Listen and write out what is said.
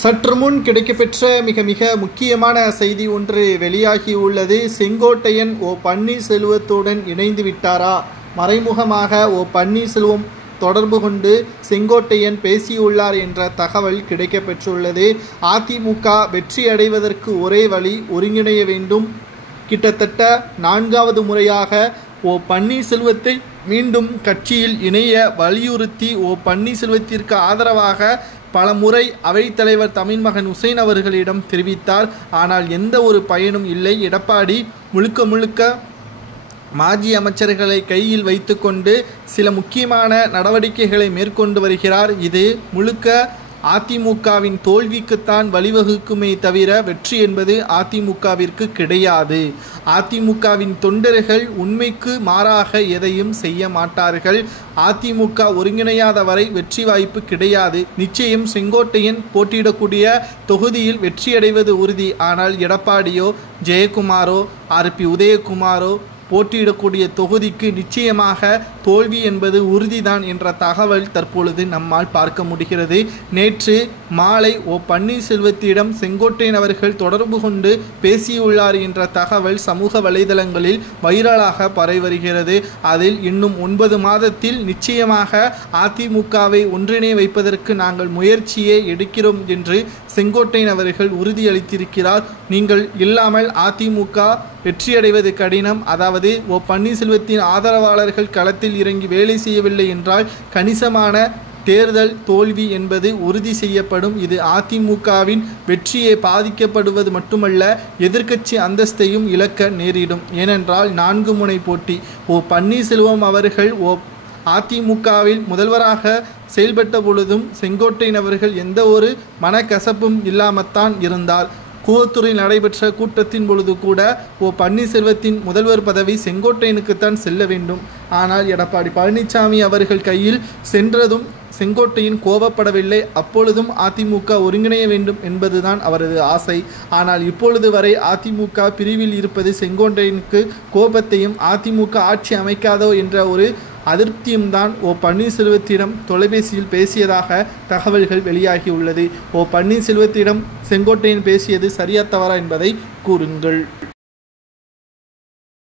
சற்று முன் கிடைக்கப்பெற்ற மிக மிக முக்கியமான செய்தி ஒன்று வெளியாகியுள்ளது. செங்கோட்டையன் பன்னீர்செல்வத்துடன் இணைந்து விட்டாரா? மறைமுகமாக பன்னீர்செல்வம் தொடர்பு கொண்டு செங்கோட்டையன் பேசியுள்ளார் என்ற தகவல் கிடைக்கப்பெற்றுள்ளது. அதிமுக வெற்றி அடைவதற்கு ஒரே வழி ஒருங்கிணைய வேண்டும். கிட்டத்தட்ட 4வது முறையாக பன்னீர்செல்வத்தை மீண்டும் கட்சியில் இணைய வலியுறுத்தி பன்னீர்செல்வத்திற்கு ஆதரவாக பல முறை அவைத்தலைவர் தமிழ்மகன் உசேன் அவர்களிடம் தெரிவித்தார். ஆனால் எந்த ஒரு பயனும் இல்லை. எடப்பாடி முழுக்க மாஜி அமைச்சர்களை கையில் வைத்துக்கொண்டு சில முக்கியமான நடவடிக்கைகளை மேற்கொண்டு வருகிறார். இது முழுக்க அதிமுகவின் தோல்விக்குத்தான் வழிவகுக்குமே தவிர வெற்றி என்பது அதிமுகவிற்கு கிடையாது. அதிமுகவின் தொண்டர்கள் உண்மைக்கு மாறாக எதையும் செய்ய மாட்டார்கள். அதிமுக ஒருங்கிணையாத வரை வெற்றி வாய்ப்பு கிடையாது. நிச்சயம் செங்கோட்டையன் போட்டியிடக்கூடிய தொகுதியில் வெற்றியடைவது உறுதி. ஆனால் எடப்பாடியோ ஜெயக்குமாரோ RP உதயகுமாரோ போட்டியிடக்கூடிய தொகுதிக்கு நிச்சயமாக தோல்வி என்பது உறுதிதான் என்ற தகவல் தற்பொழுது நம்மால் பார்க்க முடிகிறது. நேற்று மாலை பன்னீர்செல்வத்திடம் செங்கோட்டையன் அவர்கள் தொடர்பு கொண்டு பேசியுள்ளார் என்ற தகவல் சமூக வலைதளங்களில் வைரலாக பரவி வருகிறது. அதில் இன்னும் 9 மாதத்தில் நிச்சயமாக அதிமுகவை ஒன்றிணை வைப்பதற்கு நாங்கள் முயற்சியை எடுக்கிறோம் என்று செங்கோட்டையன் அவர்கள் உறுதியளித்திருக்கிறார். நீங்கள் இல்லாமல் அதிமுக வெற்றியடைவது கடினம். அதாவது பன்னீர்செல்வத்தின் ஆதரவாளர்கள் களத்தில் இறங்கி வேலை செய்யவில்லை என்றால் கணிசமான தேர்தல் தோல்வி என்பது உறுதி செய்யப்படும். இது அதிமுகவின் வெற்றியை பாதிக்கப்படுவது மட்டுமல்ல, எதிர்க்கட்சி அந்தஸ்தையும் இழக்க நேரிடும். ஏனென்றால் 4 முனை போட்டி. பன்னீர்செல்வம் அவர்கள் அதிமுகவில் முதல்வராக செயல்பட்ட பொழுதும் செங்கோட்டையன் அவர்கள் எந்த ஒரு மனக்கசப்பும் இல்லாமத்தான் இருந்தார். கூவத்தூரில் நடைபெற்ற கூட்டத்தின் பொழுது கூட பன்னீர்செல்வத்தின் முதல்வர் பதவி செங்கோட்டையனுக்குத்தான் செல்ல வேண்டும். ஆனால் எடப்பாடி பழனிசாமி அவர்கள் கையில் சென்றதும் செங்கோட்டையன் கோபப்படவில்லை. அப்பொழுதும் அதிமுக ஒருங்கிணைய வேண்டும் என்பதுதான் அவரது ஆசை. ஆனால் இப்பொழுது வரை அதிமுக பிரிவில் இருப்பது செங்கோட்டையனுக்கு கோபத்தையும் அதிமுக ஆட்சி அமைக்காதோ என்ற ஒரு அதிருப்தியும் தான் பன்னீர்செல்வத்திடம் தொலைபேசியில் பேசியதாக தகவல்கள் வெளியாகியுள்ளது. பன்னீர்செல்வத்திடம் செங்கோட்டையன் பேசியது சரியா தவறா என்பதை கூறுங்கள்.